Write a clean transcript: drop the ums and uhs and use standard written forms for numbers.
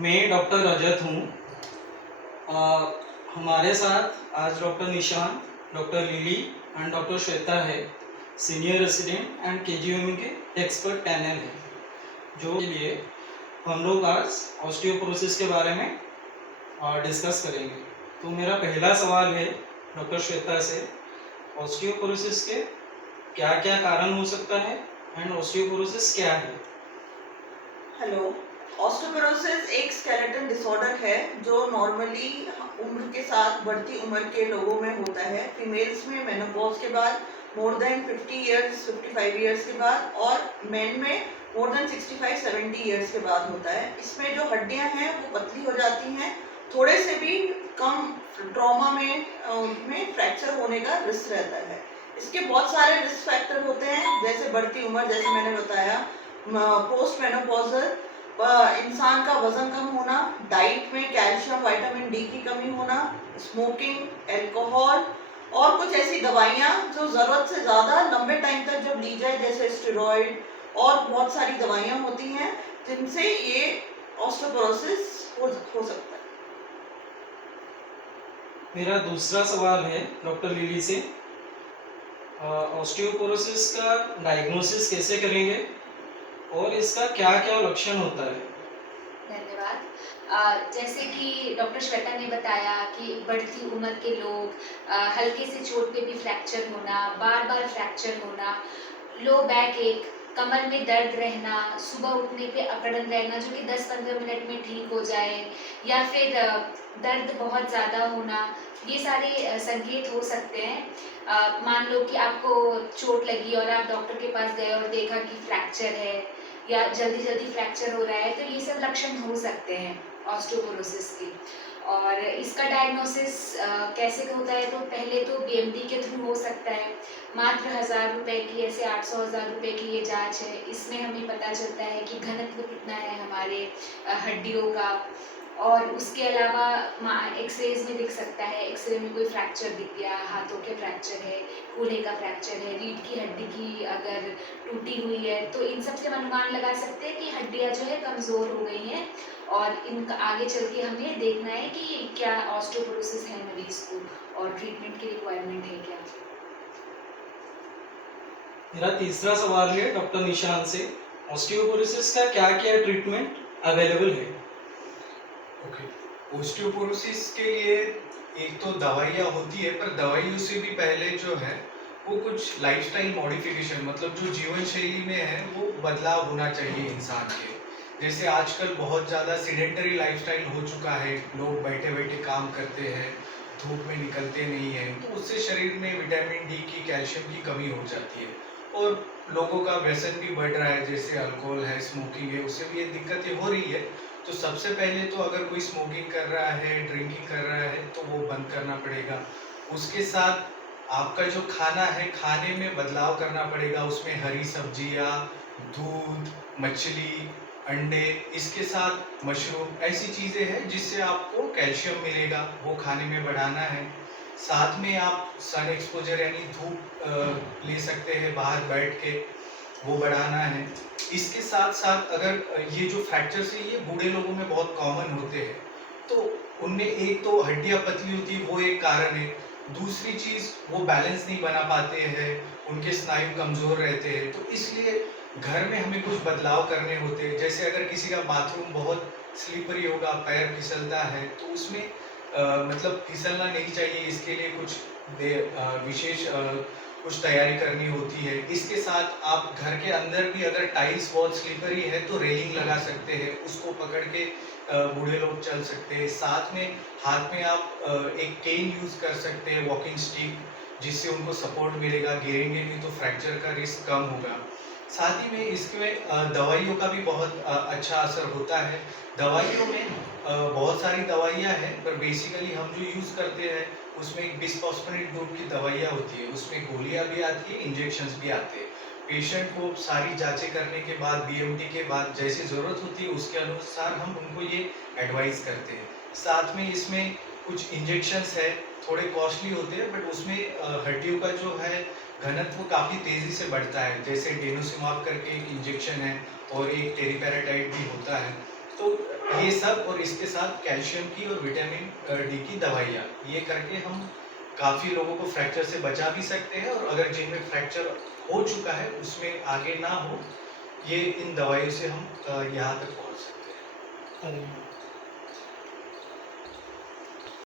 मैं डॉक्टर रजत हूँ। हमारे साथ आज doctor Nishan, doctor Lily and doctor Shweta है। सीनियर रेसिडेंट एंड केजीएमई के एक्सपर्ट पैनल है, जो के लिए हम लोग आज ऑस्टियोपोरोसिस के बारे में डिस्कस करेंगे। तो मेरा पहला सवाल है डॉक्टर श्वेता से, ऑस्टियोपोरोसिस के क्या क्या कारण हो सकता है एंड ऑस्टियोपोरोसिस क्या है? हेलो, ऑस्टियोपोरोसिस एक स्केलेटल डिसऑर्डर है जो नॉर्मली उम्र के साथ बढ़ती उम्र के लोगों में होता है। फीमेल्स में मेनोपॉज के बाद, मोर देन 50 इयर्स 55 इयर्स के बाद, और मेन में मोर देन 65 70 इयर्स के बाद होता है। इसमें जो हड्डियां हैं वो पतली हो जाती हैं, थोड़े से भी कम ट्रॉमा में उनमें फ्रैक्चर होने का रिस्क रहता है। इसके बहुत सारे रिस्क फैक्टर होते हैं, जैसे बढ़ती उम्र, जैसे मैंने बताया, पोस्ट मेनोपॉजल इंसान का वजन कम होना, डाइट में कैल्शियम विटामिन डी की कमी होना, स्मोकिंग, अल्कोहल, और कुछ ऐसी दवाइयाँ जो ज़रूरत से ज़्यादा लंबे टाइम तक जब ली जाए, जैसे स्टेरॉइड और बहुत सारी दवाइयाँ होती हैं जिनसे ये ऑस्टियोपोरोसिस हो सकता है। मेरा दूसरा सवाल है डॉक्टर लिली से, ऑस्टियोपोरोसिस का डायग्नोसिस कैसे करेंगे और इसका क्या क्या लक्षण होता है? धन्यवाद। जैसे कि डॉक्टर श्वेता ने बताया कि बढ़ती उम्र के लोग, हल्के से चोट पे भी फ्रैक्चर होना, बार-बार फ्रैक्चर होना, लो बैक एक, कमर में दर्द रहना, सुबह उठने पे अकड़न रहना जो कि 10-15 मिनट में ठीक हो जाए, या फिर दर्द बहुत ज़्यादा होना, ये सारे संकेत हो सकते हैं। मान लो कि आपको चोट लगी और आप डॉक्टर के पास गए और देखा कि फ्रैक्चर है या जल्दी-जल्दी फ्रैक्चर हो रहा है, तो ये सब लक्षण हो सकते हैं ऑस्टियोपोरोसिस के। और इसका डायग्नोसिस कैसे होता है, तो पहले तो बीएमटी के थ्रू हो सकता है। मात्र 1000 रुपए की, ऐसे 800-1000 रुपए की ये जाँच है। इसमें हमें पता चलता है कि घनत्व कितना है हमारे हड्डियों का, और उसके अलावा एक्सरेज में दिख सकता है। एक्सरे में कोई फ्रैक्चर दिख गया, हाथों के फ्रैक्चर है, कूल्हे का फ्रैक्चर है, रीढ़ की हड्डी की अगर टूटी हुई है, तो इन सब से हम अनुमान लगा सकते हैं कि हड्डियाँ जो है कमज़ोर हो गई हैं, और इनका आगे चल के हमें देखना है कि क्या ऑस्टियोपोरोसिस है मरीज़ को और ट्रीटमेंट की रिक्वायरमेंट है क्या। मेरा तीसरा सवाल है डॉक्टर निशान से, ऑस्टियोपोरोसिस का क्या क्या ट्रीटमेंट अवेलेबल है? ओके, ओस्टियोपोरोसिस के लिए एक तो दवाइयाँ होती है, पर दवाइयों से भी पहले जो है वो कुछ लाइफस्टाइल मॉडिफिकेशन, मतलब जो जीवन शैली में है वो बदलाव होना चाहिए इंसान के। जैसे आजकल बहुत ज़्यादा सीडेंटरी लाइफस्टाइल हो चुका है, लोग बैठे बैठे काम करते हैं, धूप में निकलते नहीं हैं, तो उससे शरीर में विटामिन डी की, कैल्शियम की कमी हो जाती है। और लोगों का व्यसन भी बढ़ रहा है, जैसे अल्कोहल है, स्मोकिंग है, उससे भी ये दिक्कतें हो रही है। तो सबसे पहले तो अगर कोई स्मोकिंग कर रहा है, ड्रिंकिंग कर रहा है, तो वो बंद करना पड़ेगा। उसके साथ आपका जो खाना है, खाने में बदलाव करना पड़ेगा। उसमें हरी सब्जियाँ, दूध, मछली, अंडे, इसके साथ मशरूम, ऐसी चीज़ें हैं जिससे आपको कैल्शियम मिलेगा, वो खाने में बढ़ाना है। साथ में आप सन एक्सपोजर यानी धूप ले सकते हैं बाहर बैठ के, वो बढ़ाना है। इसके साथ-साथ अगर ये जो फ्रैक्चर्स है ये बूढ़े लोगों में बहुत कॉमन होते हैं, तो उनमें एक तो हड्डियाँ पतली होती है, वो एक कारण है। दूसरी चीज़, वो बैलेंस नहीं बना पाते हैं, उनके स्नायु कमज़ोर रहते हैं, तो इसलिए घर में हमें कुछ बदलाव करने होते हैं। जैसे अगर किसी का बाथरूम बहुत स्लिपरी होगा, पैर फिसलता है, तो उसमें मतलब फिसलना नहीं चाहिए, इसके लिए कुछ विशेष कुछ तैयारी करनी होती है। इसके साथ आप घर के अंदर भी अगर टाइल्स बहुत स्लिपरी है तो रेलिंग लगा सकते हैं, उसको पकड़ के बूढ़े लोग चल सकते हैं। साथ में हाथ में आप एक केन यूज़ कर सकते हैं, वॉकिंग स्टिक, जिससे उनको सपोर्ट मिलेगा, गिरेंगे नहीं तो फ्रैक्चर का रिस्क कम होगा। साथ ही में इसमें दवाइयों का भी बहुत अच्छा असर होता है। दवाइयों में बहुत सारी दवाइयाँ हैं, पर बेसिकली हम जो यूज़ करते हैं उसमें एक बिस्फॉस्फोनेट ग्रुप की दवाइयाँ होती है, उसमें गोलियाँ भी आती है, इंजेक्शंस भी आते हैं। पेशेंट को सारी जाँचें करने के बाद, बीएमटी के बाद जैसी ज़रूरत होती है उसके अनुसार हम उनको ये एडवाइस करते हैं। साथ में इसमें कुछ इंजेक्शंस है, थोड़े कॉस्टली होते हैं, बट उसमें हड्डियों का जो है घनत्व काफ़ी तेज़ी से बढ़ता है। जैसे डेनोसिमाब करके एक इंजेक्शन है और एक टेरीपेराटाइड भी होता है। तो ये सब और इसके साथ कैल्शियम की और विटामिन डी की दवाइयाँ, ये करके हम काफ़ी लोगों को फ्रैक्चर से बचा भी सकते हैं, और अगर जिनमें फ्रैक्चर हो चुका है उसमें आगे ना हो, ये इन दवाइयों से हम यहाँ तक पहुँच सकते हैं। अरे